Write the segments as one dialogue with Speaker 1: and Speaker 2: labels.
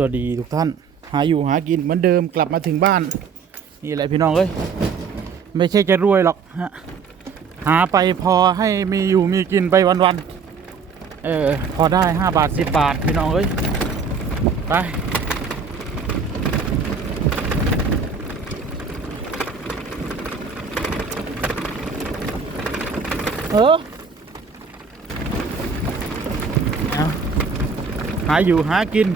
Speaker 1: สวัสดีทุกท่าน หาอยู่หากินเหมือนเดิมกลับมาถึงบ้าน นี่อะไรพี่น้องเอ้ยไม่ใช่จะรวยหรอกฮะหาไปพอให้มีอยู่มีกินไปวันๆเออพอได้ห้าบาทสิบบาทพี่น้องเอ้ยไปเออหาอยู่หากิน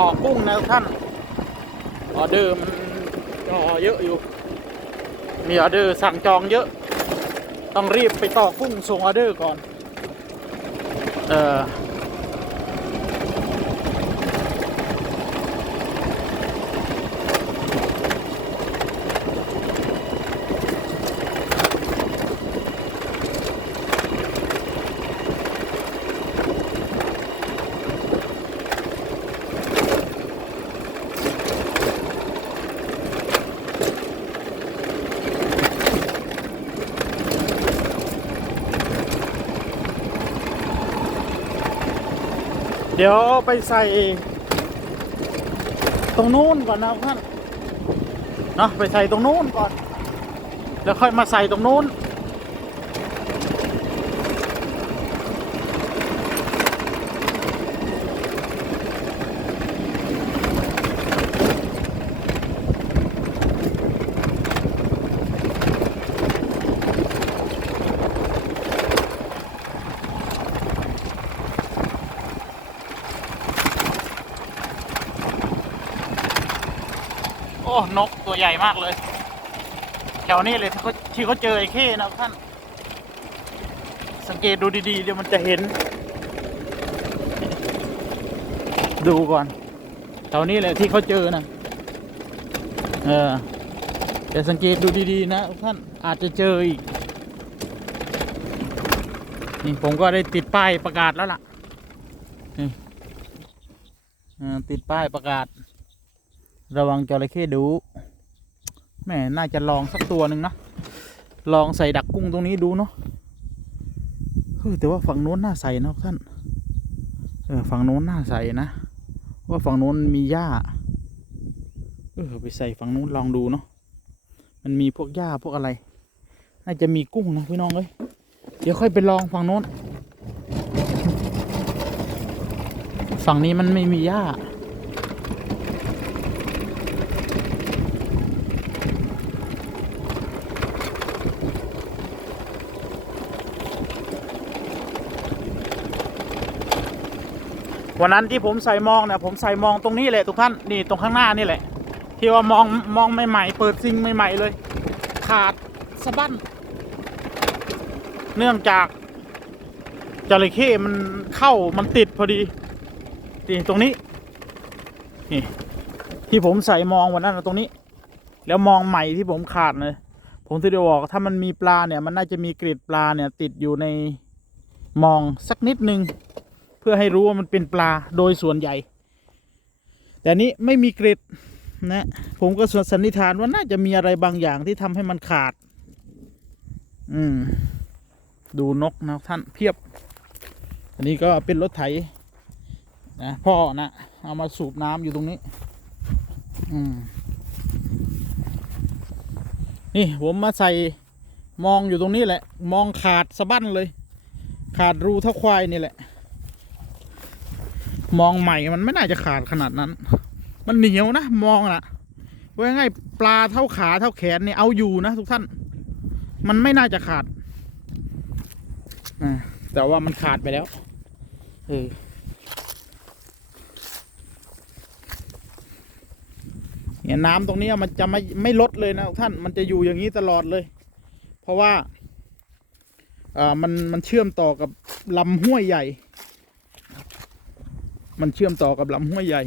Speaker 1: ต่อกุ้งนะท่านออเดอร์มันก็เยอะอยู่ มีออเดอร์สั่งจองเยอะ ต้องรีบไปต่อกุ้งส่งออเดอร์ก่อน เออ เดี๋ยวไปใส่ ตรงนู้นก่อนนะเพื่อนเนาะไปใส่ตรงนู้นก่อน แล้วค่อยมาใส่ตรงนู้น อ้นกตัวใหญ่มากเลย แถวนี้เลยที่เขาที่เขาเจอไอ้เข้นะท่าน สังเกตดูดีๆ เดี๋ยวมันจะเห็น ดูก่อน แถวนี้แหละที่เขาเจอนะเออเดี๋ยวสังเกตดูดีๆ นะท่านอาจจะเจออีก นี่ผมก็ได้ติดป้ายประกาศแล้วล่ะนี่ติดป้ายประกาศ ระวังจระเข้ดูแม่น่าจะลองสักตัวหนึ่งนะลองใส่ดักกุ้งตรงนี้ดูเนาะเฮ้ยแต่ว่าฝั่งโน้นน่าใส่นะท่านเออฝั่งโน้นน่าใส่นะว่าฝั่งโน้นมีหญ้าเออไปใส่ฝั่งโน้นลองดูเนาะมันมีพวกหญ้าพวกอะไร น่าจะมีกุ้งนะพี่น้องเอ้ยเดี๋ยวค่อยไปลองฝั่งโน้น ฝั่งนี้มันไม่มีหญ้า วันนั้นที่ผมใส่มองเนี่ยผมใส่มองตรงนี้แหละทุกท่านนี่ตรงข้างหน้านี่แหละ ที่ว่ามองมองใหม่ๆเปิดซิงใหม่ ๆ เลย ขาดสะบั้น เนื่องจากจระเข้มันเข้ามันติดพอดีนี่ตรงนี้นี่ที่ผมใส่มองวันนั้นตรงนี้ แล้วมองใหม่ที่ผมขาดเลยผมที่ได้บอกถ้ามันมีปลาเนี่ยมันน่าจะมีกล็ดปลาเนี่ยติดอยู่ในมองสักนิดนึง เพื่อให้รู้ว่ามันเป็นปลาโดยส่วนใหญ่ แต่นนี้ไม่มีเกร็ดนะผมก็สันนิษฐานว่าน่าจะมีอะไรบางอย่างที่ทำให้มันขาด อืม ดูนกนะท่านเพียบ อันนี้ก็เป็นรถไถนะพ่อนะเอามาสูบน้ำอยู่ตรงนี้ อืม นี่ผมมาใส่มองอยู่ตรงนี้แหละ มองขาดสะบั้นเลย ขาดรูเท่าควายนี่แหละ มองใหม่มันไม่น่าจะขาดขนาดนั้น มันเหนียวนะ มองนะว่าง่ายปลาเท่าขาเท่าแขนเนี่ยเอาอยู่นะทุกท่าน มันไม่น่าจะขาดอแต่ว่ามันขาดไปแล้วเออเนี่ยน้ำตรงนี้มันจะไม่ไม่ลดเลยนะทุกท่าน มันจะอยู่อย่างนี้ตลอดเลย เพราะว่าอ่ามันมันเชื่อมต่อกับลำห้วยใหญ่ มันเชื่อมต่อกับลำห้วยใหญ่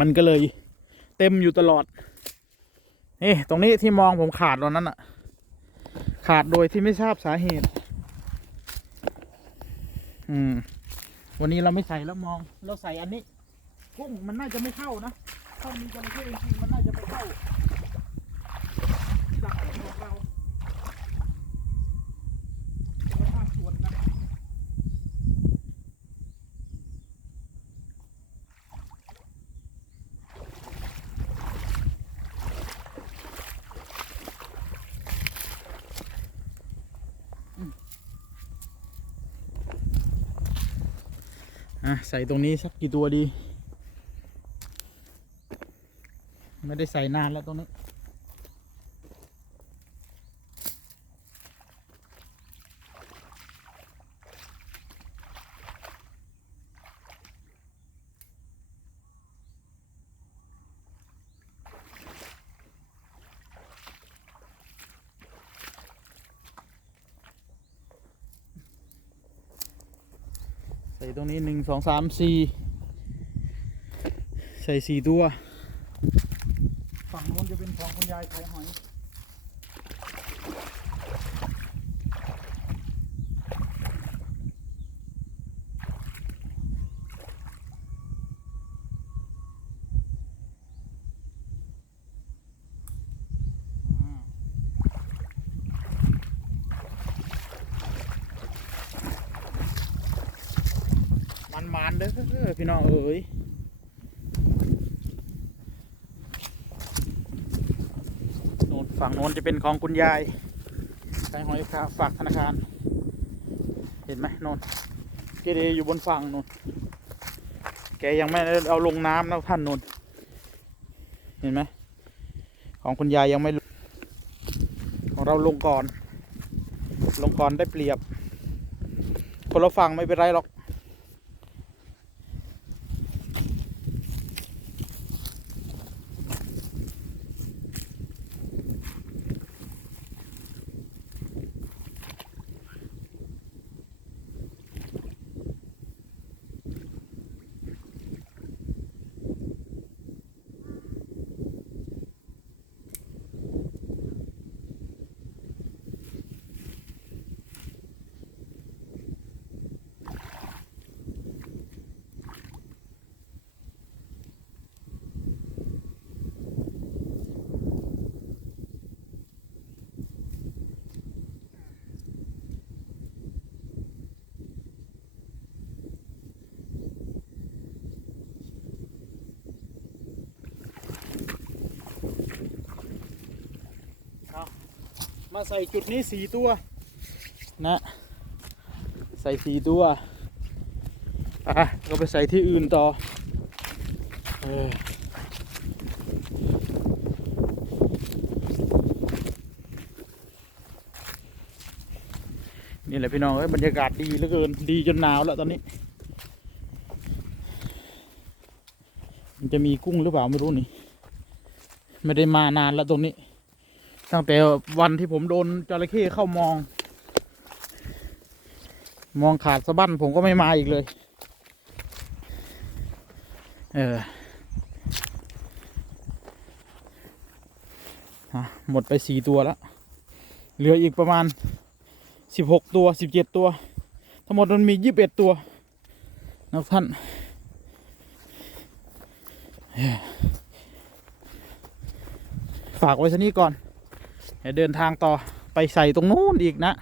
Speaker 1: มันก็เลยเต็มอยู่ตลอดเอ๊ะตรงนี้ที่มองผมขาดตอนนั้นอะขาดโดยที่ไม่ทราบสาเหตุ อืม วันนี้เราไม่ใส่แล้วมอง เราใส่อันนี้กุ้งมันน่าจะไม่เข้านะถ้ามีจระเข้จริงๆมันน่าจะไม่เข้าที่ดักของเราคุณภาพสวนนะ อะใส่ตรงนี้สักกี่ตัวดี ไม่ได้ใส่นานแล้วตรงนี้ ส่ตรงนี้หนึ่งสองสามสี่ใส่สี่ตัว ฝั่งโน้นจะเป็นของคุณยายไทยหอย อ่า มันมันๆ เด้อพี่น้องเอ๋ยโน่นฝั่งโน้นจะเป็นของคุณยายใช้หอยคาฝากธนาคาร เห็นไหมโน่นเกเรอยู่บนฝั่งโน่นแกยังไม่ได้เอาลงน้ำนะท่านโน่นเห็นไหมของคุณยายยังไม่ของเราลงก่อน ลงก่อนได้เปรียบ คนละฝั่งไม่เป็นไรหรอก มาใส่จุดนี้สี่ตัวนะใส่สี่ตัวอะก็ไปใส่ที่อื่นต่อเออนี่แหละพี่น้องเอ้ยบรรยากาศดีเหลือเกิน ดีจนหนาวแล้วตอนนี้ มันจะมีกุ้งหรือเปล่าไม่รู้นี่ ไม่ได้มานานแล้วตรงนี้ ตั้งแต่วันที่ผมโดนจระเข้เข้ามอง มองขาดสะบั้นผมก็ไม่มาอีกเลย เออหมดไปสี่ตัวแล้ว เหลืออีกประมาณสิบหกตัวสิบเจ็ดตัว ทั้งหมดมันมียี่สิบเอ็ดตัวนะท่านฝากไว้ซะนี้ก่อน เดี๋ยวเดินทางต่อไปใส่ตรงนู้นอีกนะ